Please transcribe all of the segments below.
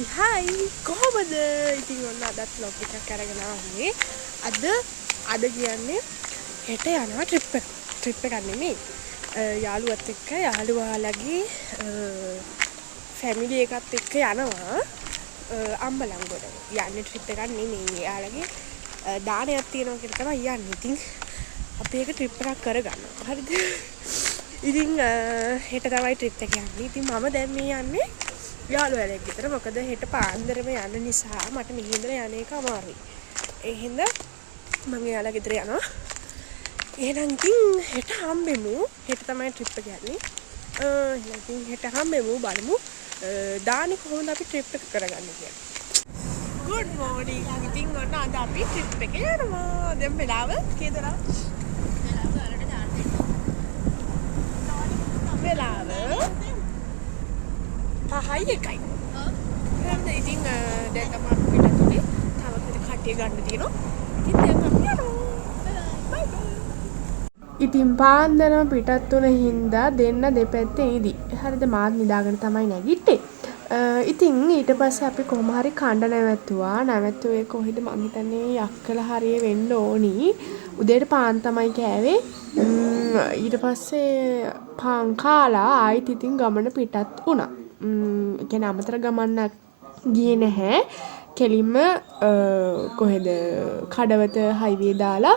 Hai කොහොමද? ඉතින් ඔන්න අදත් vlog එකක් අරගෙන ආවේ. අද කියන්නේ හෙට යනවා ට්‍රිප් එකක් නෙමෙයි. යාළුවත් එක්ක යාළුවාලගේ ෆැමිලි එකත් එක්ක යනවා අම්බලන්ගොඩ. යන්නේ ට්‍රිප් එකක් නෙමෙයි. යාළුවගේ දානයක් තියෙනවා කියලා තමයි යන්නේ. ඉතින් අපි ඒක ට්‍රිප් එකක් කරගන්නවා. හරිද? ඉතින් හෙට තමයි ට්‍රිප් එක යන්නේ. ඉතින් මම දැන් මේ යන්නේ යාළුවෙක් ගෙදර. මොකද හෙට පාන්දරම යන නිසා මට මෙහි ඉඳලා යන්න එක අමාරුයි. ඒ හින්දා මම යාළුවා ගෙදර යනවා. එහෙනම් ඉතින් හෙට හම්බෙමු. හෙට තමයි ට්‍රිප් එක යන්නේ. එහෙනම් ඉතින් හෙට හම්බෙමු බලමු දානි කොහොමද අපි ට්‍රිප් එක කරගන්නේ කියලා. Good morning. ඉතින් ඔන්න අද අපි ට්‍රිප් එක යනවා. දැන් වෙලාව කීයදලා? වෙලාව 5:01යි. හරිද? ඉතින් දැන් තමයි පිටත් උනේ. තව කට්ටිය ගන්න තියෙනවා. ඉතින් දැන් අපි යනවා. බයි බයි. ඉතින් පාන්දරම පිටත් උන හින්දා දෙන්න දෙපැත්තේ ඉදි. හරිද? මාත් නිදාගෙන තමයි නැගිට්ටේ. ඉතින් ඊට පස්සේ අපි කොහොම හරි කණ්ඩ නැවැත්තුවා. නැවැත්තුවේ කොහෙද මං හිතන්නේ යක්කල හරිය වෙන්න ඕනි. උදේට පාන් තමයි කෑවේ. ඊට පස්සේ පාන් කාලා ආයිත් ඉතින් ගමන පිටත් වුණා. ඒ කියන්නේ අමතර ගමනක් ගියේ නැහැ. කෙලින්ම කොහෙද කඩවත හයිවේ දාලා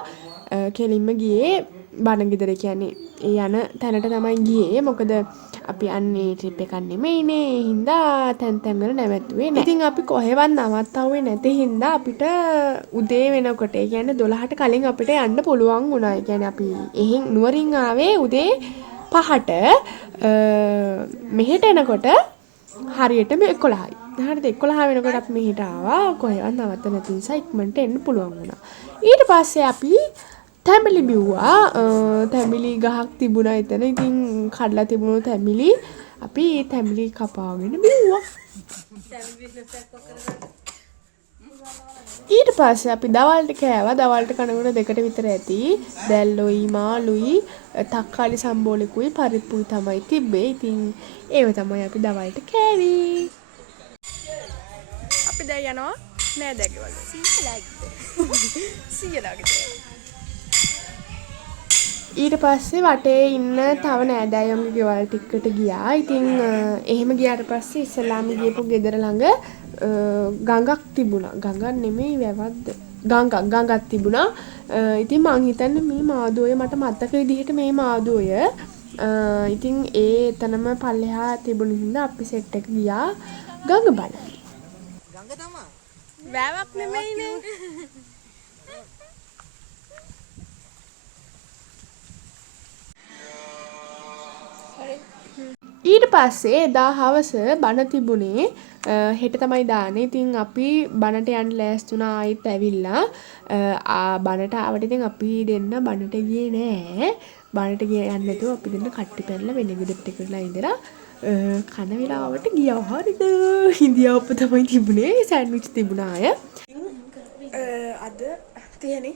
කෙලින්ම ගියේ බණගෙදර. කියන්නේ ඒ යන තැනට තමයි ගියේ. මොකද අපි යන්නේ ට්‍රිප් එකක් නෙමෙයිනේ. ඒ හින්දා තැන් වල නැවැත්තුවේ නැහැ. ඉතින් අපි කොහෙවත් නවත්තුවේ නැති හින්දා අපිට උදේ වෙනකොට ඒ කියන්නේ 12ට කලින් අපිට යන්න පුළුවන් වුණා. ඒ කියන්නේ අපි එහෙන් නුවරින් ආවේ උදේ 5ට. මෙහෙට එනකොට හරියටම 11යි. හරිද? 11 වෙනකොට අපි මෙහෙට ආවා. කොහෙවත් නවත්ත නැති නිසා ඉක්මනට එන්න පුළුවන් වුණා. ඊට පස්සේ අපි තැඹිලි බිව්වා. තැඹිලි ගහක් තිබුණා එතන. ඉතින් කඩලා තිබුණු තැඹිලි අපි තැඹිලි කපාගෙන බිව්වා. ඊට පස්සේ අපි දවල්ට කෑවා. දවල්ට කනකොට 2ට විතර ඇති. දැල්ලොයි මාළුයි තක්කාලි සම්බෝලෙකුයි පරිප්පුයි තමයි තිබ්බේ. ඉතින් ඒව තමයි අපි දවල්ට කෑවේ. අපි දැන් යනවා නෑදෑගෙවල්. සීයලාගේ. ඊට පස්සේ වටේ ඉන්න තව නෑදෑයෝගේ ගෙවල් ටිකට ගියා. ඉතින් එහෙම ගියාට පස්සේ ඉස්සලාම ගියපු ගෙදර ළඟ ගඟක් තිබුණා. ගඟක් නෙමෙයි වැවක්ද? ගඟක් තිබුණා. ඉතින් මං හිතන්නේ මේ මාදුවය මට මතක විදිහට මේ මාදුවය. ඉතින් ඒ එතනම පල්ලෙහා තිබුණු හින්දා අපි සෙට් එක ගියා ගඟ බලන්න. ගඟ තමයි. වැවක් නෙමෙයිනේ. ඊට පස්සේ එදා හවස බණ තිබුණේ. හෙට තමයි දාන්නේ. ඉතින් අපි බණට යන්න ලෑස්ති වුණා. ආයිත් ඇවිල්ලා බණට ආවට ඉතින් අපි දෙන්න බණට ගියේ නෑ. බණට ගියේ යන්නේ නැතුව අපි දෙන්න කට්ටි පැනලා වෙන ගෙදරට එකලා ඉඳලා කන වෙලාවට ගියා. හරිද? ඉන්දියාව තමයි තිබුණේ. සෑන්ඩ්විච් තිබුණා අය. අද 30නේ.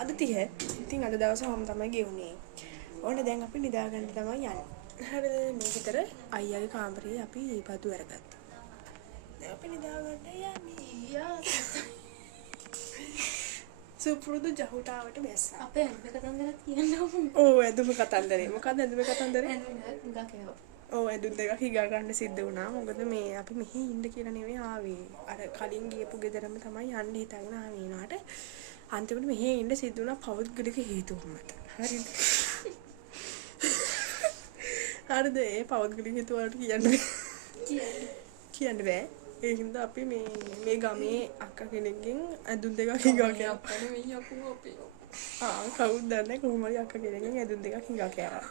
අද 30. ඉතින් අද දවස හැම තමයි ගෙවුනේ. ඕන දැන් අපි නිදා ගන්න තමයි යන්නේ. හරිද? මේ විතර අයියාගේ කාමරේ අපි බදු අරගත්තා. දැන් අපි නිදා ගන්න යන්නේ. සුපුරුදු ජහුටාවට බැස්සා. අපේ ඇඳුම කතන්දරක් කියන්නකො. ඔව් ඇඳුම කතන්දරේ. මොකක්ද ඇඳුම කතන්දරේ? ඔව් ඇඳුම් දෙකක් හිගා ගන්න සිද්ධ වුණා. මොකද මේ අපි මෙහි ඉන්න කියලා නෙවෙයි ආවේ. අර කලින් ගියපු ගෙදරම තමයි යන්න හිතාගෙන ආවේ නාට. අන්තිමට මෙහි ඉන්න සිද්ධ වුණා පෞද්ගලික හේතුවක් මත. හරිද? හරිද? ඒ පෞද්ගලික හේතු වලට කියන්න බෑ. ඒ හින්දා අපි මේ ගමේ අක්කා කෙනෙක්ගෙන් ඇඳුම් දෙකක් හිගා කෑවා. කවුද දන්නේ කොහොම හරි අක්කා කෙනෙක්ගෙන් ඇඳුම් දෙකක් හිගා කෑවා.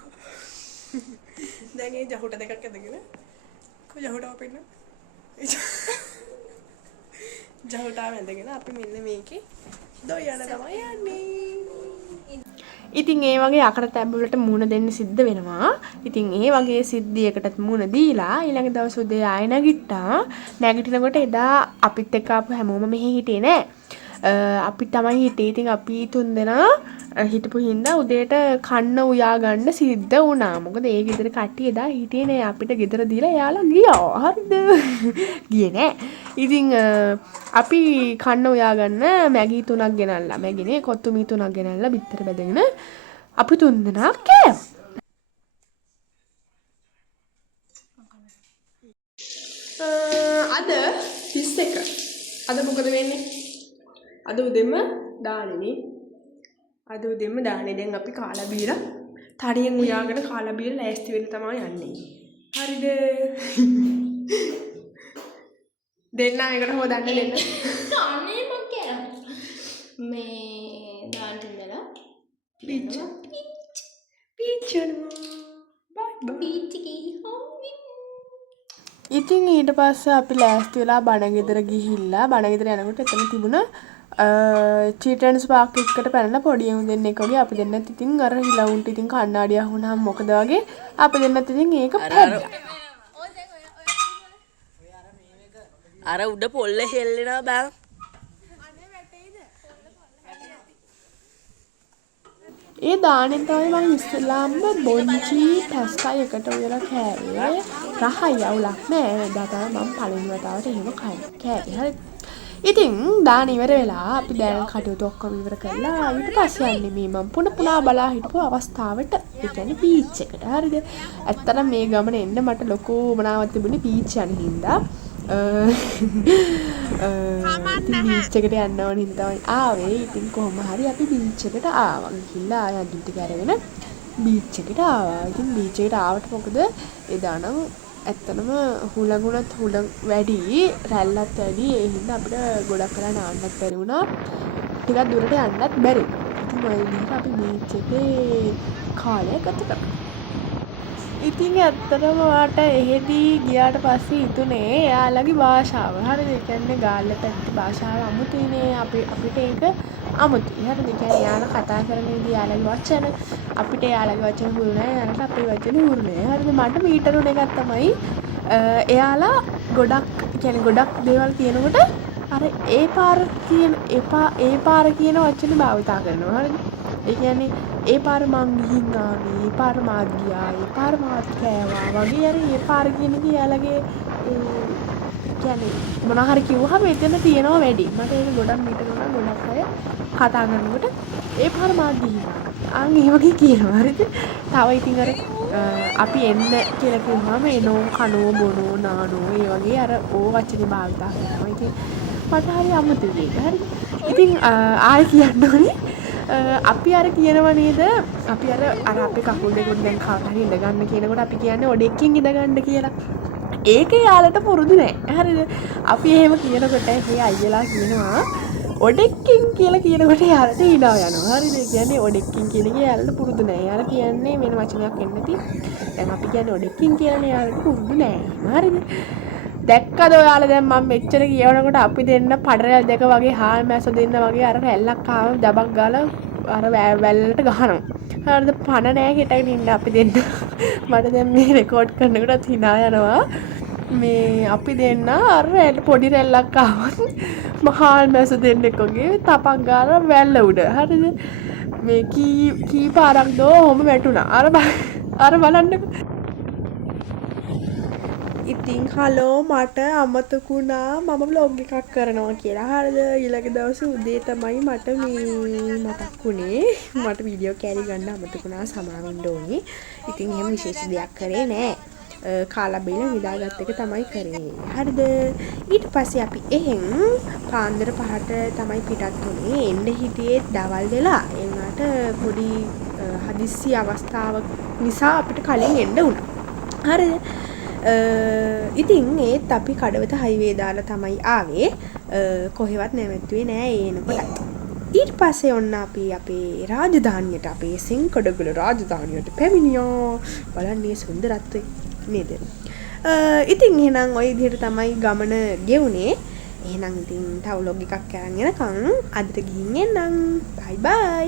දැන් ඒ ජහුට දෙකක් ඇඳගෙන කො ජහුටව පෙන්න. ජහුටව ඇඳගෙන අපි මෙන්න මේකේ දොයන තමයි යන්නේ. ඉතින් ඒ වගේ අකට තැබ්බ වලට මුහුණ දෙන්න සිද්ධ වෙනවා. ඉතින් ඒ වගේ සිද්ධියකටත් මුහුණ දීලා ඊළඟ දවස් උදේ ආයෙ නැගිට්ටා. නැගිටිනකොට එදා අපිත් එක්ක ආපු හැමෝම මෙහි හිටියේ නෑ. අපි තමයි හිටියේ. ඉතින් අපි තුන්දෙනා හිටපු හින්දා උදේට කන්න උයා ගන්න සිද්ධ වුණා. මොකද ඒ ගෙදර කට්ටිය එදා හිටියේ නෑ. අපිට ගෙදර දීලා එයාලා ගියා. හරිද? ගියේ නෑ. ඉතින් අපි කන්න උයා ගන්න මැගී 3ක් ගෙනල්ලා. මැගිනේ කොත්තුමී 3ක් ගෙනල්ලා බිත්තර බැදගෙන අපි තුන්දෙනා කෑවා. අද 31. අද මොකද වෙන්නේ? අද උදෙම දාන්නේ. අද උදෙම දාන්නේ. දැන් අපි කාලා බීලා තඩියෙන් උයාගෙන කාලා බීලා ලෑස්ති වෙන්න තමයි යන්නේ. හරිද? දෙන්න එකට හොදන්න දෙන්න. අනේ මං කියලා. මේ දාන්න ඉඳලා පීච්. ඉතින් ඊට පස්සේ අපි ලෑස්ති වෙලා බණගෙදර ගිහිල්ලා බණගෙදර යනකොට එතන තිබුණ චිල්ඩ්‍රන්ස් පාක් එකකට පැනලා පොඩි උන් දෙන්නෙක් වගේ අපි දෙන්නත් ඉතින් අර හිලවුන්ට ඉතින් කණ්ණාඩිය වුණාම මොකද වගේ අපි දෙන්නත් ඉතින් ඒක පැද්දා. අර උඩ පොල්ල හෙල්ලෙනවා බං. ඒ දානෙන් තමයි මම ඉස්සෙල්ලාම බොන්චි ටස්ටයි එකට උයලා කෑවේ. රහයි අවුලක් නෑ. එදා තමයි මම පළවෙනි වතාවට එහෙම කෑවේ. හරි. ඉතින් දාන ඉවර වෙලා අපි දැන් කටයුතු ඔක්කොම ඉවර කරලා ඊට පස්සේ යන්නේ මේ මම පුනා බලා හිටපු අවස්ථාවට. ඒ කියන්නේ බීච් එකට. හරිද? ඇත්තටම මේ ගමන එන්න මට ලොකු මනාවක් තිබුණේ බීච් යන හින්දා. බීච් එකට යන්න ඕන හින්දා තමයි ආවේ. ඉතින් කොහොම හරි අපි බීච් එකට ආවා. ගිහිල්ලා ආය අඳුටි කරගෙන බීච් එකට ආවා. ඉතින් බීච් එකට ආවට මොකද එදා නම් ඇත්තනම හුලඟුණත් හුලං වැඩි රැල්ලත් වැඩි. ඒ හින්දා අපිට ගොඩක් වෙලා නාන්නත් බැරි වුණා. ටිකක් දුරට යන්නත් බැරි. ඉතින් ඔය විදිහට අපි බීච් එකේ කාලය ගත කරා. ඉතින් ඇත්තටම වාට එහෙදී ගියාට පස්සේ හිතුනේ එයාලගේ භාෂාව. හරිද? ඒ කියන්නේ ගාල්ල පැත්තේ භාෂාව අමුතුයිනේ. අපිට ඒක අමුතුයි. හරිද? ඒ කියන්නේ එයාලා කතා කරන විදිහ එයාලගේ වචන අපිට එයාලගේ වචන හුරු නෑ. එයාලට අපේ වචන හුරු නෑ. හරිද? මට මීටරුණ එකක් තමයි එයාලා ගොඩක් දේවල් කියනකොට අර ඒ පාර කියන වචන භාවිතා කරනවා. හරිද? ඒ කියන්නේ ඒ පාර මං ගිහින් ආවේ, ඒ පාර මාත් ගියා, ඒ පාර මාත් කෑවා වගේ අර ඒ පාර කියන එක යාලගේ කියන්නේ මොනවා හරි කිව්වහම එතන තියෙනවා වැඩි. මට ඒක ගොඩක් මීටරුණා ගොඩක් අය කතා කරනකොට ඒ පාර මාත් ගිහින් ආන් ඒ වගේ කියනවා. හරිද? තව ඉතින් අර අපි එන්න කියලා කිව්වම එනෝ කනෝ බොනෝ නානෝ ඒ වගේ අර ඕ වචනේ භාවිතා කරනවා. ඉතින් මට හරි අමුතුයි ඒක. හරිද? ඉතින් ආයෙ කියන්න ඕනේ අපි අර කියනවා නේද අපි අර අපේ කකුල් දෙකෙන් දැන් කාට හරි ඉඳ ගන්න කියනකොට අපි කියන්නේ ඔඩෙක්කින් ඉඳ ගන්න කියලා. ඒක යාලට පුරුදු නෑ. හරිද? අපි එහෙම කියනකොට ඒ අයියලා කියනවා ඔඩෙක්කින් කියලා කියනකොට යාලට ඊඩා යනවා. හරිද? ඒ කියන්නේ ඔඩෙක්කින් කියන එක යාලට පුරුදු නෑ. යාලා කියන්නේ වෙන වචනයක් එන්නති. දැන් අපි කියන්නේ ඔඩෙක්කින් කියලානේ යාලට පුරුදු නෑ. හරිද? දැක්කද ඔයාලා දැන් මම මෙච්චර කියවනකොට අපි දෙන්න පඩරැල් දෙක වගේ හාල් මැස්ස දෙන්න වගේ අර රැල්ලක් ආවම ජබක් ගාලා අර වැල්ලට ගහනවා. හරිද? පණ නෑ හිටගෙන ඉන්න අපි දෙන්න. මට දැන් මේ රෙකෝඩ් කරනකොට hina යනවා. මේ අපි දෙන්න අර පොඩි රැල්ලක් ආවම මහාල් මැස්ස දෙන්නෙක් වගේ තපක් ගාලා වැල්ල උඩ. හරිද? මේ කී පාරක් දෝ ඔහොම වැටුණා. අර බලන්නකෝ. ඉතින් හලෝ මට අමතකුණා මම බ්ලොග් එකක් කරනවා කියලා. හරිද? ඊළඟ දවසේ උදේ තමයි මට මේ මතක් වුණේ. මට වීඩියෝ කැරි ගන්න අමතකුණා. සමාවෙන්න ඕනේ. ඉතින් එහෙම විශේෂ දෙයක් කරේ නෑ. කාලා බීලා නිදාගත් එක තමයි කරේ. හරිද? ඊට පස්සේ අපි එහෙන් පාන්දර 5ට තමයි පිටත් වුණේ. එන්න හිටියේ දවල් වෙලා. ඒ වුණාට පොඩි හදිස්සි අවස්ථාවක් නිසා අපිට කලින් එන්න වුණා. හරිද? ඉතින් ඒත් අපි කඩවත හයිවේ දාලා තමයි ආවේ. කොහෙවත් නැවැත්තුවේ නෑ එනකොට. ඊට පස්සේ ඔන්න අපි අපේ රාජධානියට අපේ සෙන්කොඩගල රාජධානියට පැමිණියා. බලන්නේ සුන්දරත්වය නේද? ඉතින් එහෙනම් ওই විදිහට තමයි ගමන ගෙවුනේ. එහෙනම් ඉතින් තව vlog එකක් කරන් යනකම් අදට ගිහින් එන්නම්. බයි බයි.